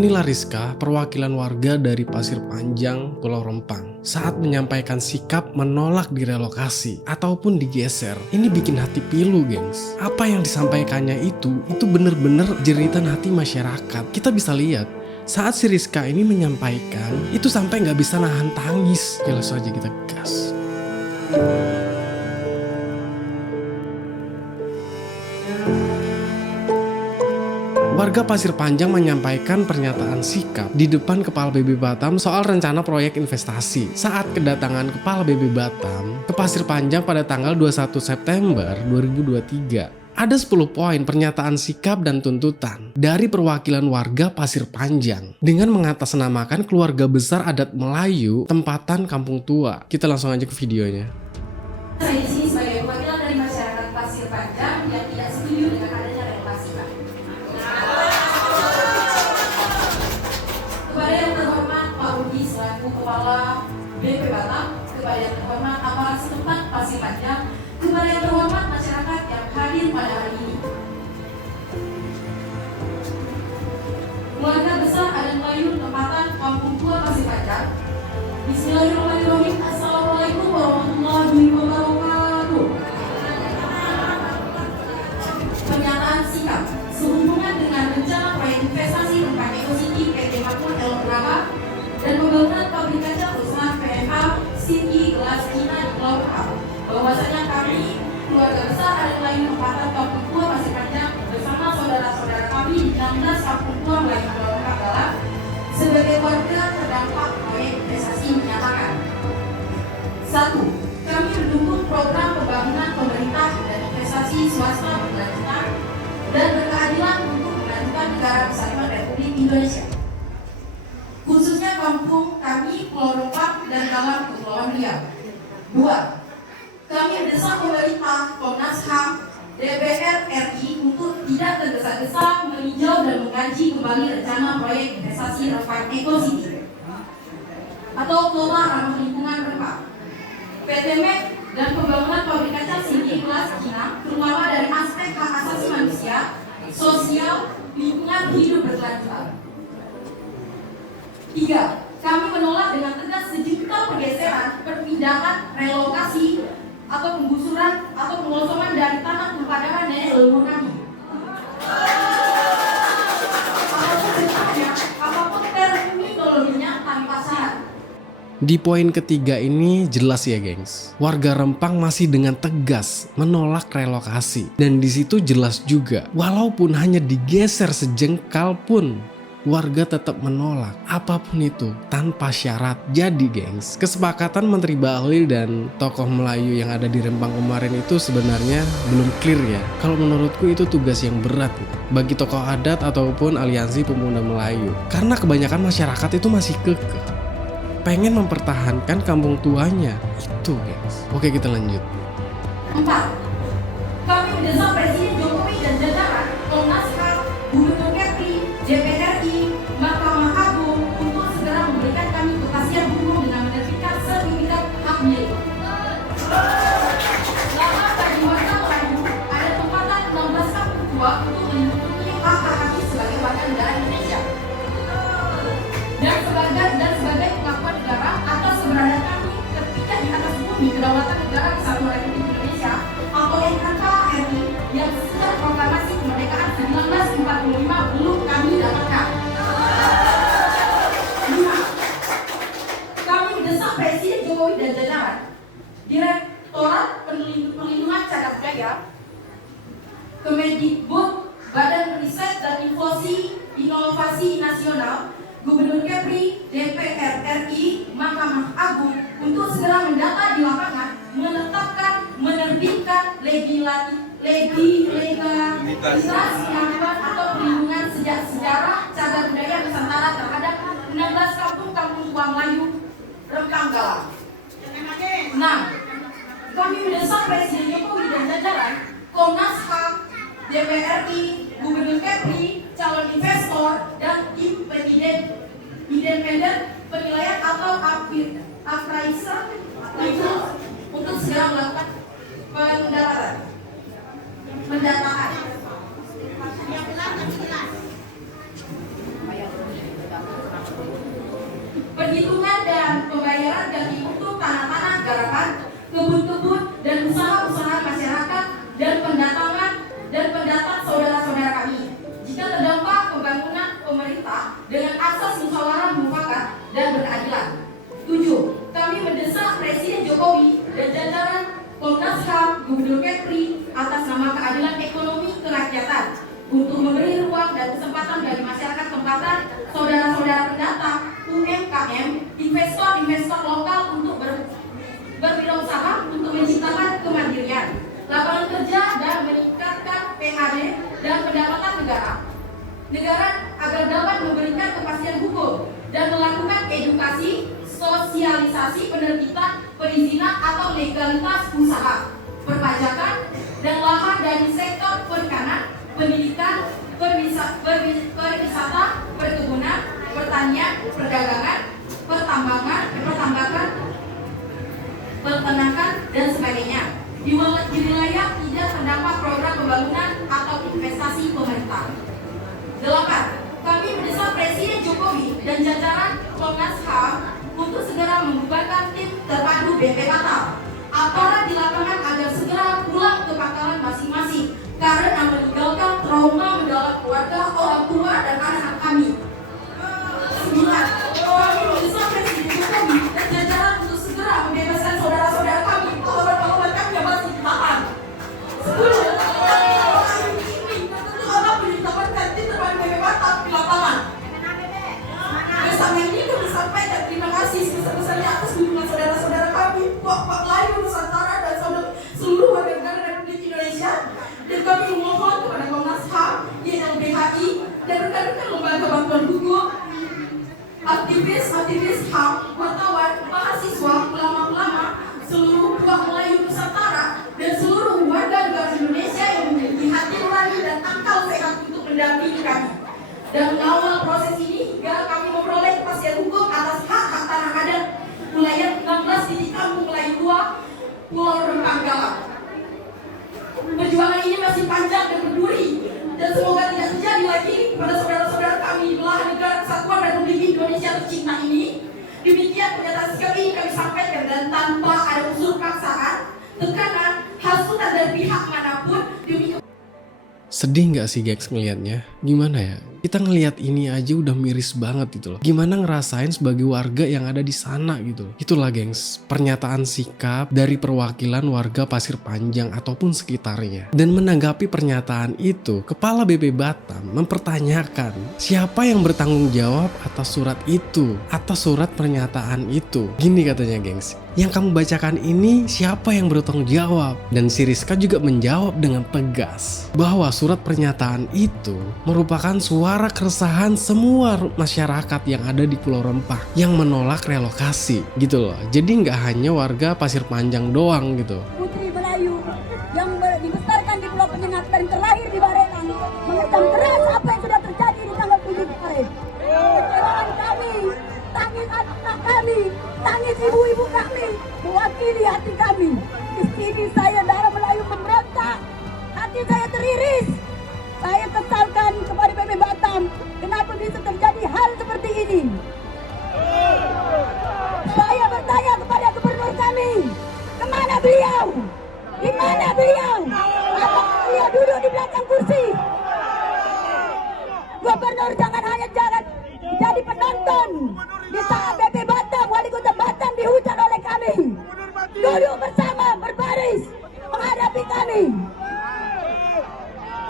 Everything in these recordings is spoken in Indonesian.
Inilah Rizka, perwakilan warga dari Pasir Panjang, Pulau Rempang, saat menyampaikan sikap menolak direlokasi ataupun digeser. Ini bikin hati pilu, gengs. Apa yang disampaikannya itu bener-bener jeritan hati masyarakat. Kita bisa lihat saat si Rizka ini menyampaikan, itu sampai nggak bisa nahan tangis. Jelas aja kita gas. Warga Pasir Panjang menyampaikan pernyataan sikap di depan Kepala BB Batam soal rencana proyek investasi saat kedatangan Kepala BB Batam ke Pasir Panjang pada tanggal 21 September 2023. Ada 10 poin pernyataan sikap dan tuntutan dari perwakilan warga Pasir Panjang dengan mengatasnamakan keluarga besar adat Melayu tempatan Kampung Tua. Kita langsung aja ke videonya. Saya di sini sebagai perwakilan dari masyarakat Pasir Panjang yang tidak setuju dengan adanya relokasi, Pak. Kepada yang terhormat Pak Rudi selaku Kepala BP Batam, kepada yang terhormat aparat setempat Pasir Panjang, kepada yang terhormat masyarakat yang hadir pada hari ini. Keluarga besar adat Melayu tempatan Kampung Tua Pasir Panjang. Bismillahirrahmanirrahim. Assalamualaikum warahmatullahi wabarakatuh. Pernyataan sikap sehubungan dengan rencana proyek investasi Rempang Eco City PT Makmur Elodrama dan pembangunan pabrik kaca perusahaan PMA City Glass Cina di Pulau Rempang. Bahwasanya kami keluarga besar adat Melayu tempatan Kampung Tua Pasir Panjang bersama saudara-saudara kami di 16 Kampung Tua Melayu Pulau Rempang Galang sebagai warga terdampak proyek investasi menyatakan: 1. Kami mendukung program pembangunan pemerintah dan investasi swasta berkelanjutan dan berkeadilan untuk memajukan negara kesatuan Republik Indonesia, khususnya kampung kami Pulau Rempang dan Galang Kepulauan Riau. 2. Kami mendesak pemerintah, Komnas HAM, DPR RI untuk tidak tergesa-gesa meninjau dan mengkaji kembali rencana proyek investasi Rempang Eco City atau Kota Ramah Lingkungan Rempang, PT MEK, dan pembangunan pabrik kaca City Glass Cina, terutama dari aspek hak asasi manusia, sosial, lingkungan hidup berkelanjutan. 3. Kami menolak dengan tegas sejuta pergeseran, perpindahan, relokasi, atau penggusuran atau pengosongan dari tanah perpadangan nenek leluhur kami. Apapun bentuknya, apapun terminologinya tanpa syarat. Di poin ketiga ini jelas ya gengs, warga Rempang masih dengan tegas menolak relokasi. Dan di situ jelas juga, walaupun hanya digeser sejengkal pun, warga tetap menolak apapun itu tanpa syarat. Jadi gengs, kesepakatan Menteri Bahlil dan tokoh Melayu yang ada di Rempang kemarin itu sebenarnya belum clear ya. Kalau menurutku itu tugas yang berat bagi tokoh adat ataupun aliansi pemuda Melayu, karena kebanyakan masyarakat itu masih kekeh pengen mempertahankan kampung tuanya itu, guys. Oke, kita lanjut. 4. Kami mendesak Presiden Jokowi dan jajaran, Komnas HAM, Gubernur Kepri, DPRI, Mahkamah Agung untuk segera memberikan kami kepastian hukum dengan menerbitkan sertifikat hak milik. Lama bagi warga Melayu ada tempatan 16 kampung tua untuk melindungi hak-hak kami sebagai warga negara Indonesia. Dan sebagai pengakuan negara atas keberadaan kami ketika di atas bumi kedaulatan negara kesatuan Republik Indonesia atau NKRI yang sejak proklamasi kemerdekaan 1945 belum kami dapatkan. 5. Kami mendesak Presiden Jokowi dan jajaran, Direktorat Perlindungan Cagar Budaya, Kemendikbud, Badan Riset dan Inovasi Nasional, Gubernur Kepri, DPR RI, Mahkamah Agung untuk segera mendata di lapangan, menetapkan, menerbitkan legalitas pengakuan atau perlindungan sejak sejarah cagar budaya Nusantara terhadap 16 kampung tua Melayu Rempang Galang. 6. Kami mendesak Presiden Jokowi dan jajaran, Komnas HAM, DPR RI, Gubernur Kepri, calon investor, dan tim independen penilaian atau appraiser untuk segera melakukan pendataan. Gubernur Kepri atas nama keadilan ekonomi kerakyatan untuk memberi ruang dan kesempatan bagi masyarakat tempatan, saudara-saudara pendatang, UMKM, investor-investor lokal untuk berwirausaha untuk menciptakan kemandirian, lapangan kerja dan meningkatkan PAD dan pendapatan negara. Negara agar dapat memberikan kepastian hukum dan melakukan edukasi, sosialisasi penerbitan, perizinan atau legalitas usaha, perpajakan, dan lahan dari sektor perikanan, pendidikan, pariwisata, perkebunan, pertanian, perdagangan, pertambangan, peternakan, dan sebagainya. Di wilayah tidak terdapat program pembangunan atau investasi pemerintah. 8. Kami mendesak Presiden Jokowi dan jajaran Komnas HAM untuk segera membubarkan tim terpadu BP Batam, aparat di lapangan agar segera pulang ke pangkalan masing-masing karena meninggalkan trauma mendalam keluarga, orang tua, dan anak-anak kami. 9. Kami mendesak Presiden Jokowi dan jajaran untuk segera membebaskan saudara-saudara kami, pahlawan-pahlawan kami yang masih ditahan. 10. Bersama ini kami sampaikan terima kasih sebesar-besarnya atas dukungan saudara-saudara kami, Pak Melayu, Nusantara, dan seluruh warga negara Republik Indonesia. Dan kami memohon kepada Komnas HAM, YLBHI, dan rekan-rekan lembaga bantuan hukum, aktivis HAM, wartawan, mahasiswa, ulama-ulama, seluruh Pak Melayu Nusantara, dan seluruh warga negara Indonesia yang memiliki hati nurani dan akal sehat untuk mendampingi kami dan mengawal proses ini hingga kami memperoleh kepastian hukum atas hak-hak tanah adat wilayah 16 di Kampung Melayu 2, Pulau Rempang Galang. Perjuangan ini masih panjang dan berduri, dan semoga tidak terjadi lagi pada saudara-saudara kami di belahan negara kesatuan Republik Indonesia tercinta ini. Demikian pernyataan sikap ini kami sampaikan, dan tanpa ada unsur paksaan, tekanan, hasutan dari pihak manapun demi. Sedih nggak sih gengs ngelihatnya? Gimana ya? Kita ngelihat ini aja udah miris banget gitu loh. Gimana ngerasain sebagai warga yang ada di sana gitu loh. Itulah gengs, pernyataan sikap dari perwakilan warga Pasir Panjang ataupun sekitarnya. Dan menanggapi pernyataan itu, Kepala BP Batam mempertanyakan siapa yang bertanggung jawab atas surat itu, atas surat pernyataan itu. Gini katanya gengs, yang kamu bacakan ini siapa yang bertanggung jawab? Dan si Rizka juga menjawab dengan tegas bahwa surat pernyataan itu merupakan suara keresahan semua masyarakat yang ada di Pulau Rempang yang menolak relokasi gitu loh. Jadi nggak hanya warga Pasir Panjang doang gitu. Putri Melayu yang dibesarkan di Pulau Penyengat dan terlahir di Barelang mengecam keras apa yang sudah terjadi di tanggal 7 kemarin. Kecewaan kami, tangis anak kami, tangis ibu-ibu kami, mewakili hati kami. Di sini saya darah Melayu memberontak, hati saya teriris. Saya kesalkan kepada BP Batam, kenapa bisa terjadi hal seperti ini. Saya bertanya kepada gubernur kami, kemana beliau? Di mana beliau? Apakah beliau duduk di belakang kursi? Gubernur jangan hanya jadi penonton di saat BP Batam, wali kota Batam dihujat oleh kami. Duduk bersama, berbaris, menghadapi kami.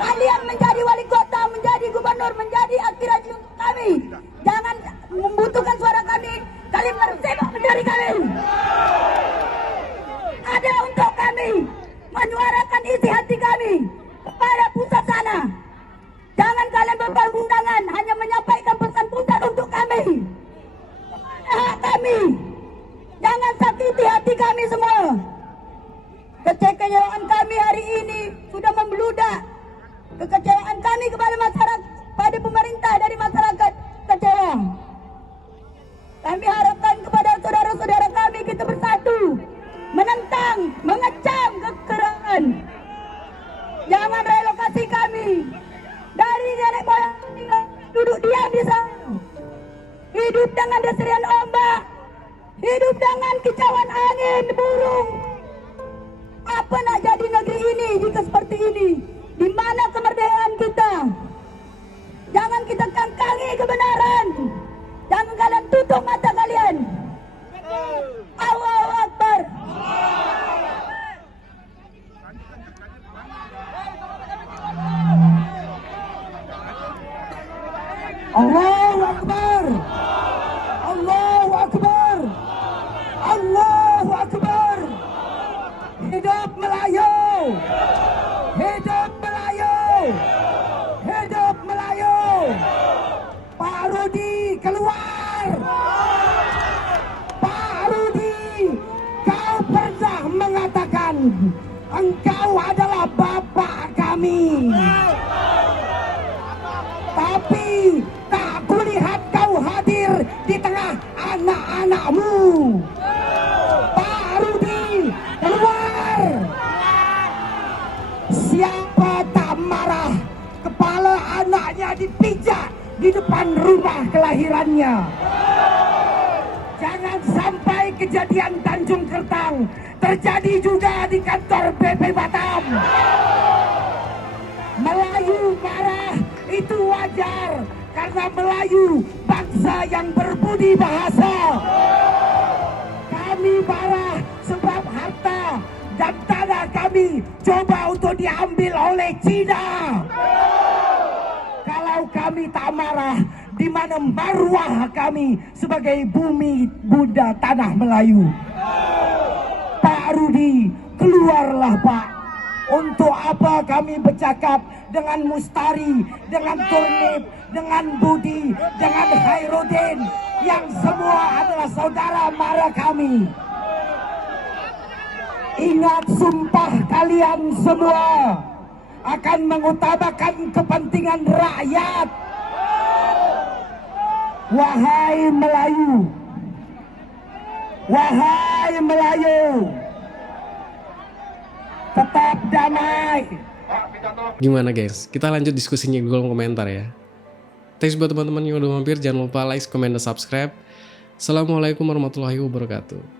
Kalian menjadi wali kota, menjadi gubernur, menjadi aspirasi untuk kami. Jangan membutuhkan suara kami, kalian bersepak mencari kami. Ada untuk kami, menyuarakan isi hati kami kepada pusat sana. Jangan kalian berpanggungan hanya menyampaikan pesan-pesan untuk kami. Hak kami, jangan sakiti hati kami semua. Kekecewaan kami hari ini sudah membeludak. Kekecewaan kami kepada masyarakat, pada pemerintah dari masyarakat kecewa. Kami harapkan kepada saudara-saudara kami kita bersatu, menentang, mengecam kekerasan. Jangan relokasi kami dari nenek moyang duduk diam di sana. Hidup dengan deserian ombak, hidup dengan kicauan angin burung. Apa nak jadi negeri ini jika seperti ini? Di mana kemerdekaan kita? Jangan kita kangkangi kebenaran. Jangan kalian tutup mata kalian. Allahu Akbar. engkau adalah Bapak kami. Tapi tak kulihat kau hadir di tengah anak-anakmu. Pak Rudi, keluar! Siapa tak marah kepala anaknya dipijak di depan rumah kelahirannya? Jangan sampai kejadian Tanjung Kertang terjadi juga di kantor BP Batam. Melayu marah itu wajar, karena Melayu bangsa yang berbudi bahasa. Kami marah sebab harta dan tanah kami coba untuk diambil oleh Cina. Kalau kami tak marah, di mana marwah kami sebagai bumi Buddha tanah Melayu? Pak Rudi, keluarlah Pak. Untuk apa kami bercakap dengan Mustari, dengan Turnip, dengan Budi, dengan Khairuddin, yang semua adalah saudara mara kami. Ingat sumpah kalian semua akan mengutamakan kepentingan rakyat. Wahai Melayu, wahai Melayu, tetap damai. Gimana guys? Kita lanjut diskusinya di kolom komentar ya. Thanks buat teman-teman yang udah mampir. Jangan lupa like, comment, dan subscribe. Assalamualaikum warahmatullahi wabarakatuh.